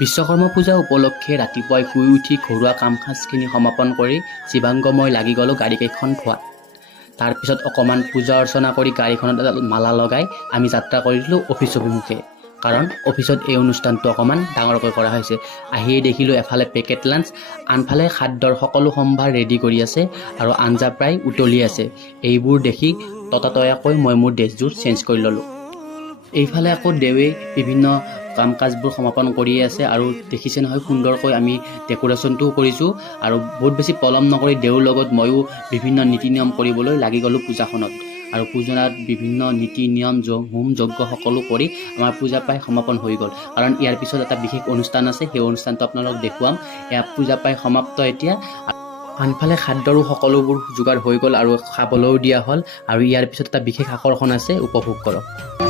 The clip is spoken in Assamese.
বিশ্বকৰ্মা পূজা উপলক্ষে ৰাতিপুৱাই শুই উঠি ঘৰুৱা কাম কাজখিনি সমাপন কৰি শিৱাংগময় লাগি গ'লোঁ গাড়ীকেইখন ধোৱাত। তাৰপিছত অকণমান পূজা অৰ্চনা কৰি গাড়ীখনত এডাল মালা লগাই আমি যাত্ৰা কৰিলোঁ অফিচ অভিমুখে। কাৰণ অফিচত এই অনুষ্ঠানটো অকণমান ডাঙৰকৈ কৰা হৈছে। আহিয়ে দেখিলোঁ এফালে পেকেট লাঞ্চ, আনফালে খাদ্যৰ সকলো সম্ভাৰ ৰেডি কৰি আছে আৰু আঞ্জা প্ৰায় উতলি আছে। এইবোৰ দেখি ততাতৈয়াকৈ মই মোৰ ড্ৰেছযোৰ চেঞ্জ কৰি ল'লোঁ। এইফালে আকৌ দেৱে বিভিন্ন কাম কাজবোৰ সমাপন কৰিয়ে আছে আৰু দেখিছে নহয় সুন্দৰকৈ আমি ডেকোৰেশ্যনটোও কৰিছোঁ। আৰু বহুত বেছি পলম নকৰি দেউৰ লগত ময়ো বিভিন্ন নীতি নিয়ম কৰিবলৈ লাগি গ'লোঁ পূজাখনত। আৰু পূজাত বিভিন্ন নীতি নিয়ম হোম যজ্ঞ সকলো কৰি আমাৰ পূজা প্ৰায় সমাপন হৈ গ'ল। কাৰণ ইয়াৰ পিছত এটা বিশেষ অনুষ্ঠান আছে, সেই অনুষ্ঠানটো আপোনালোকক দেখুৱাম। এয়া পূজা প্ৰায় সমাপ্ত এতিয়া। আনফালে খাদ্যৰো সকলোবোৰ যোগাৰ হৈ গ'ল আৰু খাবলৈও দিয়া হ'ল। আৰু ইয়াৰ পিছত এটা বিশেষ আকৰ্ষণ আছে, উপভোগ কৰক।